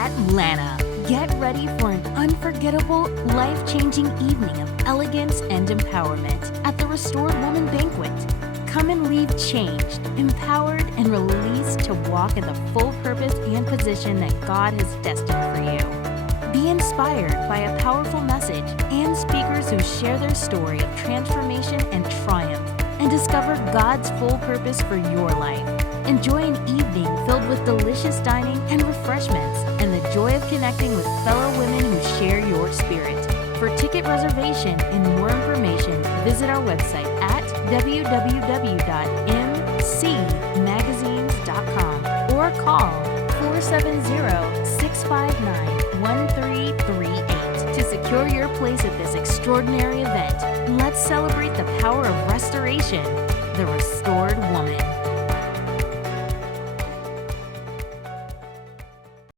Atlanta. Get ready for an unforgettable, life-changing evening of elegance and empowerment at the Restored Woman Banquet. Come and leave changed, empowered, and released to walk in the full purpose and position that God has destined for you. Be inspired by a powerful message and speakers who share their story of transformation and triumph, and discover God's full purpose for your life. Enjoy an evening filled with delicious dining and refreshments, and the joy of connecting with fellow women who share your spirit. For ticket reservation and more information, visit our website at www.mcmagazines.com or call 470-659-1338 to secure your place at this extraordinary event. Let's celebrate the power of restoration, the Restored Woman.